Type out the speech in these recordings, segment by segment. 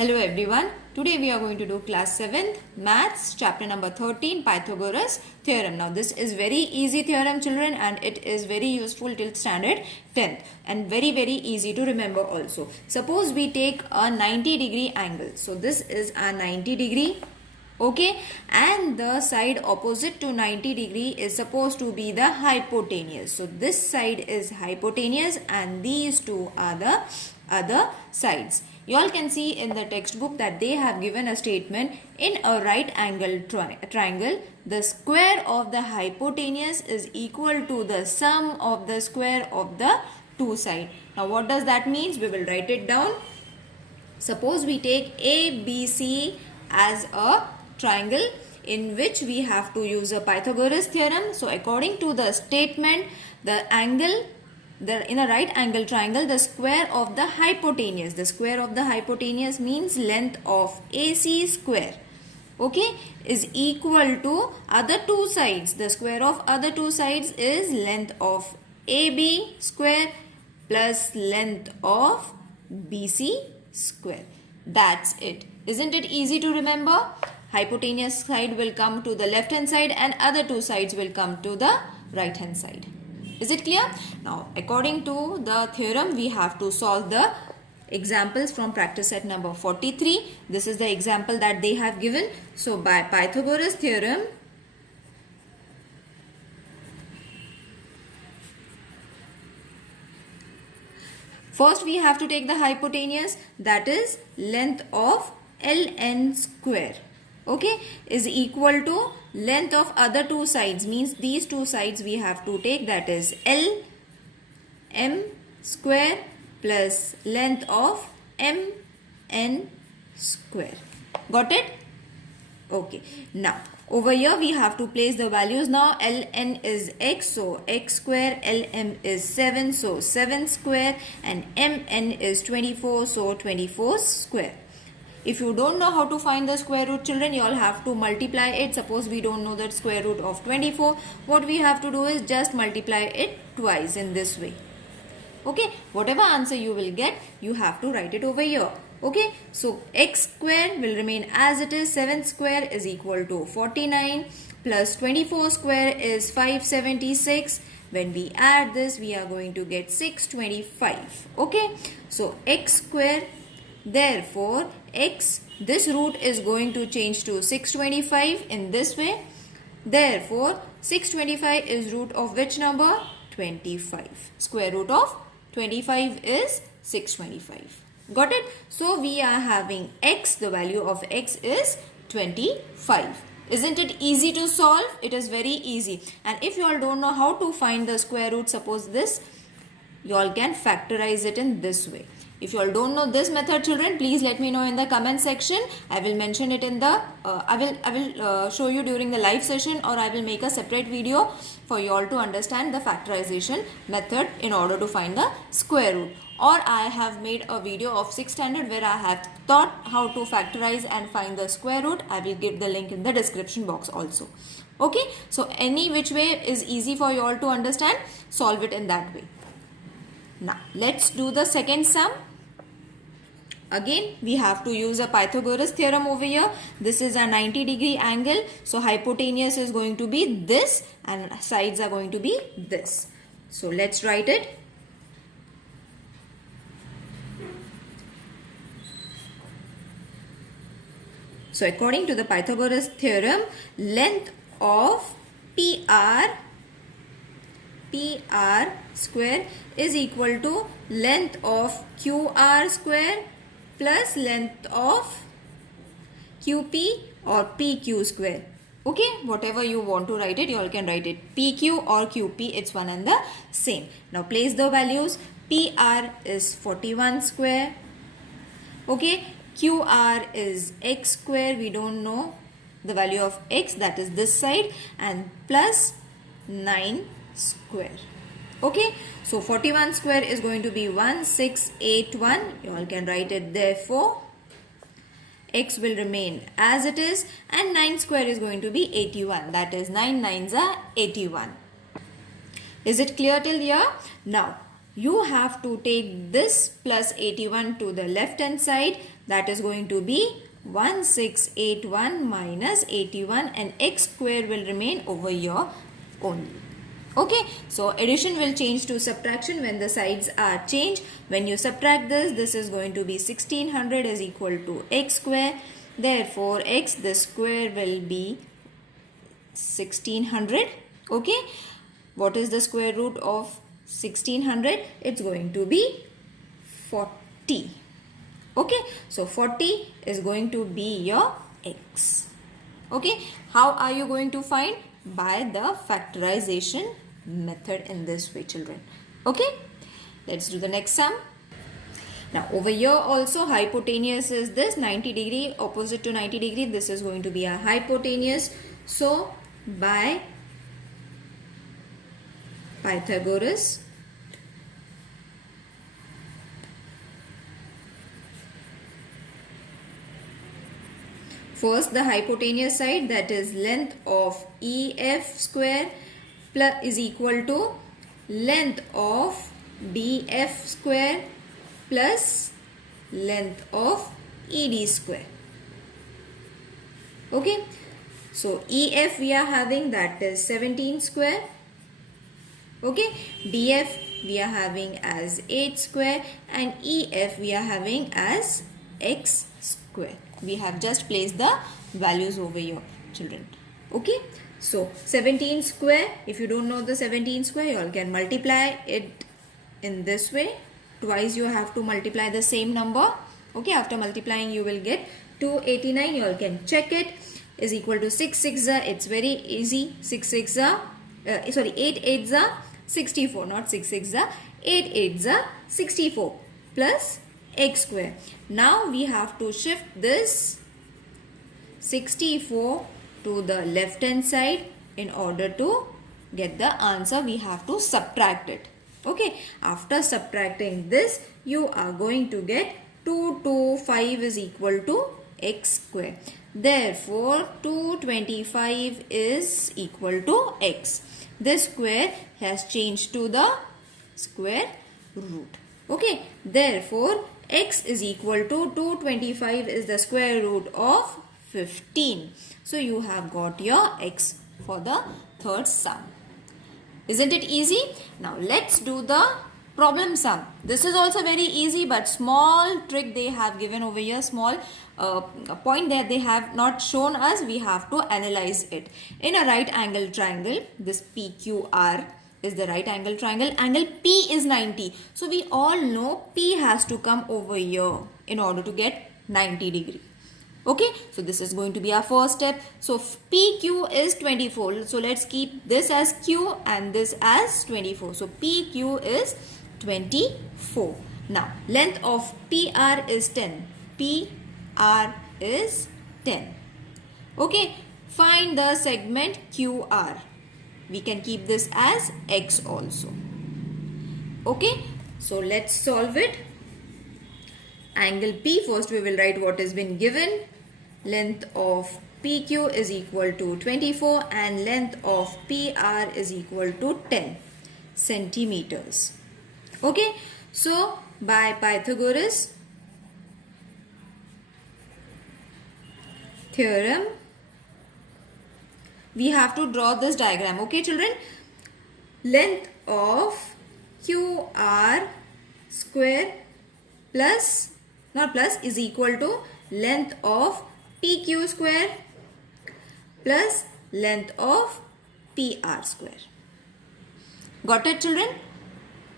Hello everyone. Today we are going to do class 7th maths chapter number 13 Pythagoras theorem. Now this is very easy theorem children, and it is very useful till standard 10th and very easy to remember also. Suppose we take a 90-degree angle. So this is a 90-degree, okay, and the side opposite to 90-degree is supposed to be the hypotenuse. So this side is hypotenuse and these two are the other sides. You all can see in the textbook that they have given a statement: in a right angle triangle, the square of the hypotenuse is equal to the sum of the square of the two sides. Now what does that mean? We will write it down. Suppose we take ABC as a triangle in which we have to use a Pythagoras theorem. So according to the statement, the angle in a right angle triangle, the square of the hypotenuse means length of AC square, okay, is equal to other two sides. The square of other two sides is length of AB square plus length of BC square. That's it. Isn't it easy to remember? Hypotenuse side will come to the left hand side and other two sides will come to the right hand side. Is it clear? Now, according to the theorem, we have to solve the examples from practice set number 43. This is the example that they have given. So, by Pythagoras theorem, first we have to take the hypotenuse, that is length of ln square, okay, is equal to length of other two sides, means these two sides we have to take, that is L m square plus length of m n square. Got it? Okay. Now over here we have to place the values. Now ln is x, so x square, lm is 7, so 7 square, and mn is 24, so 24 square. If you don't know how to find the square root, children, you all have to multiply it. Suppose we don't know the square root of 24. What we have to do is just multiply it twice in this way. Okay, whatever answer you will get, you have to write it over here. Okay, so x square will remain as it is. 7 square is equal to 49 plus 24 square is 576. When we add this, we are going to get 625. Okay, so x square, therefore x, this root is going to change to 625 in this way. Therefore 625 is root of which number? 25. Square root of 25 is 625. Got it? So we are having x, the value of x is 25. Isn't it easy to solve? It is very easy. And if you all don't know how to find the square root, suppose this, you all can factorize it in this way. If you all don't know this method, children, please let me know in the comment section. I will mention it in the, I will show you during the live session, or I will make a separate video for you all to understand the factorization method in order to find the square root. Or I have made a video of 6th standard where I have taught how to factorize and find the square root. I will give the link in the description box also. Okay, so any which way is easy for you all to understand, solve it in that way. Now, let's do the second sum. Again, we have to use a Pythagoras theorem over here. This is a 90-degree angle. So, hypotenuse is going to be this and sides are going to be this. So, let's write it. So, according to the Pythagoras theorem, length of PR square is equal to length of QR square plus length of QP or PQ square. Okay, whatever you want to write it, you all can write it PQ or QP, it's one and the same. Now place the values. PR is 41 square. Okay, QR is x square, we don't know the value of x, that is this side, and plus 9 square. Okay, so 41 square is going to be 1681. You all can write it. Therefore x will remain as it is, and 9 square is going to be 81. That is 9 9s are 81. Is it clear till here? Now you have to take this plus 81 to the left hand side. that is going to be 1681 minus 81, and x square will remain over here only. Okay, so addition will change to subtraction when the sides are changed. When you subtract this, this is going to be 1600 is equal to x square. Therefore, x, the square will be 1600. Okay, what is the square root of 1600? It's going to be 40. Okay, so 40 is going to be your x. Okay, how are you going to find? By the factorization method in this way, children. Okay, let's do the next sum. Now over here also hypotenuse is this 90 degree, opposite to 90 degree. This is going to be a hypotenuse. So by Pythagoras, first the hypotenuse side, that is length of EF square plus is equal to length of BF square plus length of ED square. Okay, so EF we are having, that is 17 square. Okay, BF we are having as 8 square, and EF we are having as x square. We have just placed the values over here, children. Okay, so 17 square, if you don't know the 17 square, you all can multiply it in this way. Twice you have to multiply the same number. Okay, after multiplying you will get 289. You all can check it. Is equal to 6 6 it's very easy. 6 6 8 8 64, not 6 6 8 8 64 plus x square. Now we have to shift this 64 to the left hand side. In order to get the answer, we have to subtract it. Okay, after subtracting this, you are going to get 225 is equal to x square. Therefore, 225 is equal to x. This square has changed to the square root. Okay, therefore, x is equal to 225 is the square root of 15. So, you have got your x for the third sum. Isn't it easy? Now, let's do the problem sum. This is also very easy, but small trick they have given over here, small point that they have not shown us. We have to analyze it. In a right angle triangle, this PQR is the right angle triangle. Angle P is 90. So we all know P has to come over here in order to get 90 degree. Okay, so this is going to be our first step. So PQ is 24. So let's keep this as Q and this as 24. So PQ is 24. Now length of PR is 10. PR is 10. Okay, find the segment QR. We can keep this as X also. Okay, so let's solve it. Angle P, first we will write what has been given. Length of PQ is equal to 24 and length of PR is equal to 10 centimeters. Okay, so by Pythagoras theorem, we have to draw this diagram. Okay, children, length of QR square plus, not plus, is equal to length of PQ square plus length of PR square. Got it, children?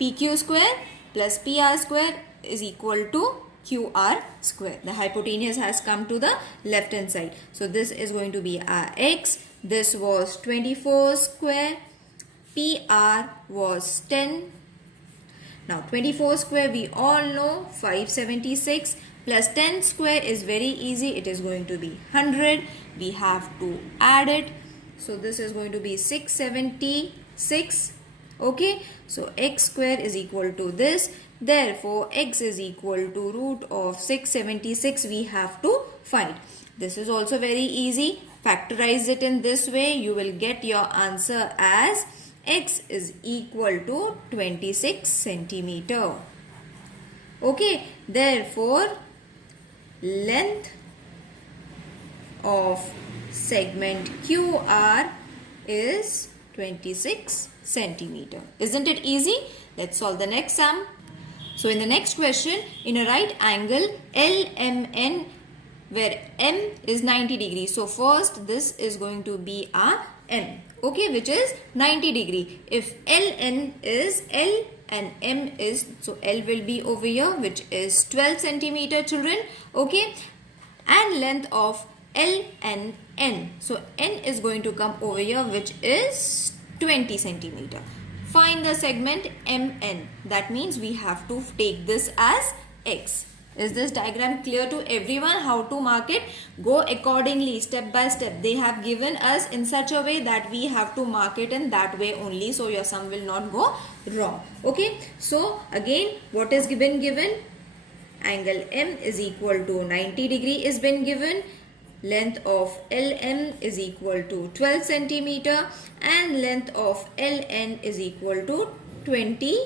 PQ square plus PR square is equal to QR square. The hypotenuse has come to the left hand side. So this is going to be our X. This was 24 square. PR was 10. Now 24 square we all know 576 plus 10 square is very easy. It is going to be 100. We have to add it. So this is going to be 676. Okay. So x square is equal to this. Therefore x is equal to root of 676 we have to find. This is also very easy. Factorize it in this way. You will get your answer as x is equal to 26 centimeter. Okay. Therefore length of segment QR is 26 centimeter. Isn't it easy? Let's solve the next sum. So in the next question, in a right angle LMN where M is 90 degrees. So first this is going to be our M, okay, which is 90 degree. If LN is L and M is, so L will be over here, which is 12 centimeter, children, okay, and length of L and N. So N is going to come over here, which is 20 centimeter. Find the segment MN. That means we have to take this as X. Is this diagram clear to everyone how to mark it? Go accordingly, step by step. They have given us in such a way that we have to mark it in that way only, so your sum will not go wrong. Okay. So again, what is been given? Angle M is equal to 90 degree is been given. Length of LM is equal to 12 centimeter and length of LN is equal to 20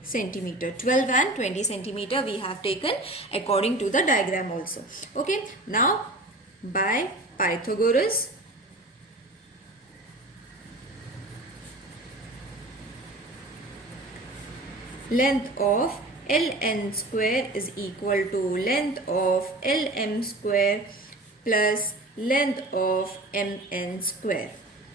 centimeter. 12 and 20 centimeter we have taken according to the diagram also. Okay. Now by Pythagoras, length of Ln square is equal to length of Lm square plus length of Mn square.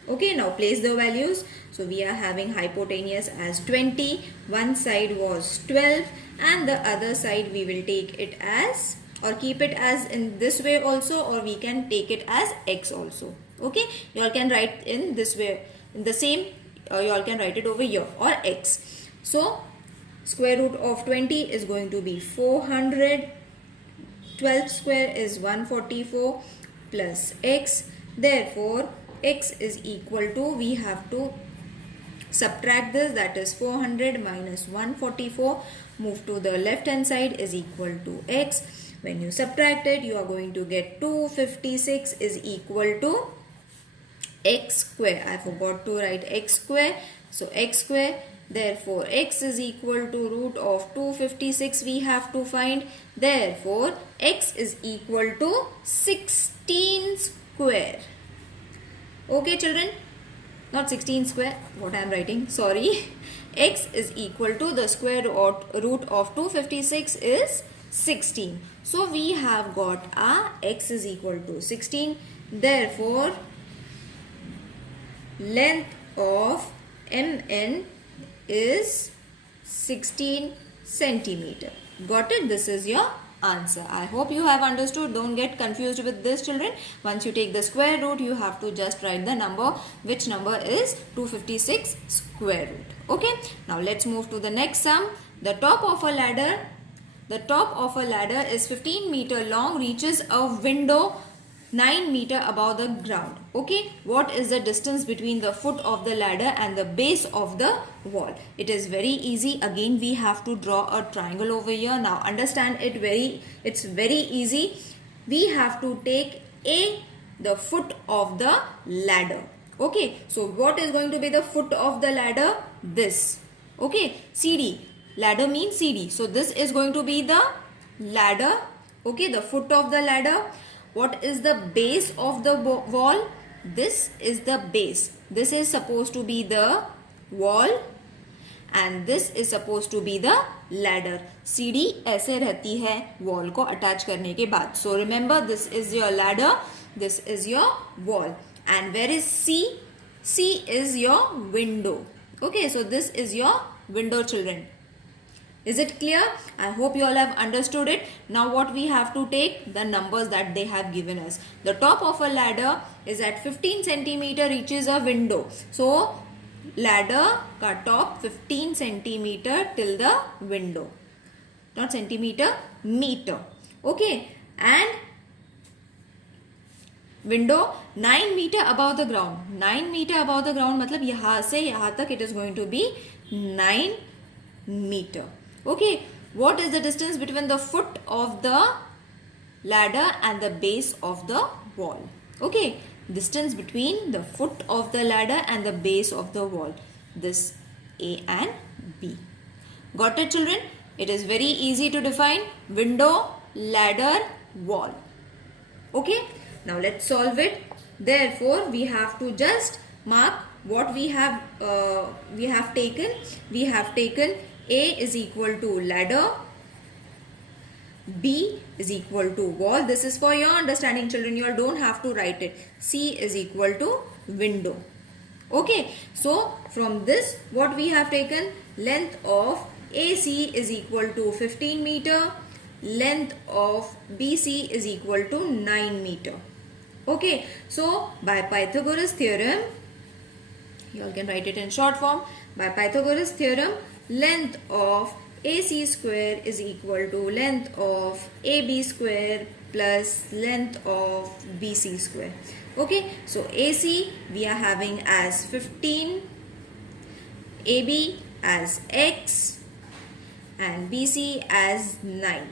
Okay, now place the values. So we are having hypotenuse as 20, one side was 12 and the other side we will take it as, or keep it as in this way also, or we can take it as X also. Okay, you all can write in this way, in the same, you all can write it over here, or X. So square root of 20 is going to be 400. 12 square is 144 plus X. Therefore, X is equal to, we have to subtract this, that is 400 minus 144. Move to the left hand side is equal to X. When you subtract it, you are going to get 256 is equal to X square. I forgot to write X square. So X square. Therefore, X is equal to root of 256 we have to find. Therefore, X is equal to 16 square. Okay, children? Not 16 square. What I am writing? Sorry. X is equal to the square root of 256 is 16. So, we have got our X is equal to 16. Therefore, length of MN is 16 centimeter. Got it? This is your answer. I hope you have understood. Don't get confused with this, children. Once you take the square root, you have to just write the number, which number is 256 square root. Okay. Now let's move to the next sum. The top of a ladder is 15 meter long, reaches a window 9 meter above the ground. Okay, what is the distance between the foot of the ladder and the base of the wall? It is very easy. Again, we have to draw a triangle over here. Now understand it, it's very easy. We have to take the foot of the ladder. Okay, so what is going to be the foot of the ladder? This. Okay, CD. Ladder means CD. So this is going to be the ladder. Okay, the foot of the ladder. What is the base of the wall? This is the base. This is supposed to be the wall and this is supposed to be the ladder. CD ऐसे रहती है wall को attach करने के बाद. So remember, this is your ladder, this is your wall. And where is C? C is your window. Okay, so this is your window, children. Is it clear? I hope you all have understood it. Now what we have to take? The numbers that they have given us. The top of a ladder is at 15 centimeter, reaches a window. So ladder ka top 15 centimeter till the window. Not centimeter, meter. Okay. And window 9 meter above the ground. 9 meter above the ground मतलब यहाँ से यहाँ तक it is going to be 9 meter. Okay, what is the distance between the foot of the ladder and the base of the wall? Okay, distance between the foot of the ladder and the base of the wall. This A and B. Got it, children? It is very easy to define. Window, ladder, wall. Okay, now let's solve it. Therefore, we have to just mark what we have taken. We have taken A is equal to ladder, B is equal to wall. This is for your understanding, children. You all don't have to write it. C is equal to window. Okay, so from this what we have taken, length of AC is equal to 15 meter, length of BC is equal to 9 meter. Okay, so by Pythagoras theorem, you all can write it in short form. By Pythagoras theorem, length of AC square is equal to length of AB square plus length of BC square. Okay, so AC we are having as 15, AB as X and BC as 9.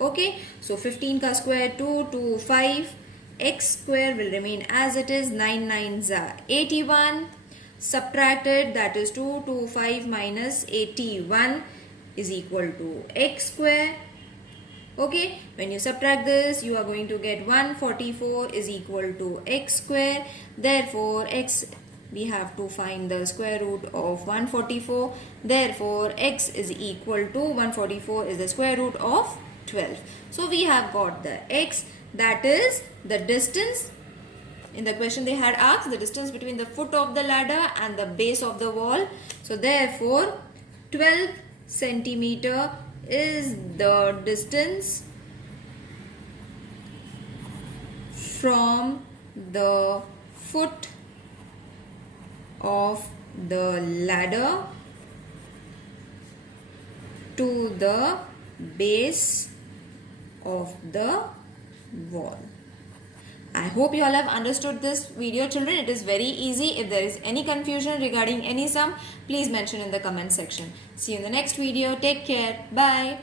Okay, so 15 ka square 2 to 5, X square will remain as it is, 9 9s are 81, subtracted, that is 2 to 5 minus 81 is equal to X square. Okay, when you subtract this, you are going to get 144 is equal to X square. Therefore, X, we have to find the square root of 144. Therefore, X is equal to 144 is the square root of 12. So, we have got the X, that is the distance. In the question they had asked the distance between the foot of the ladder and the base of the wall. So, therefore, 12 centimeter is the distance from the foot of the ladder to the base of the wall. I hope you all have understood this video, children. It is very easy. If there is any confusion regarding any sum, please mention in the comment section. See you in the next video. Take care. Bye.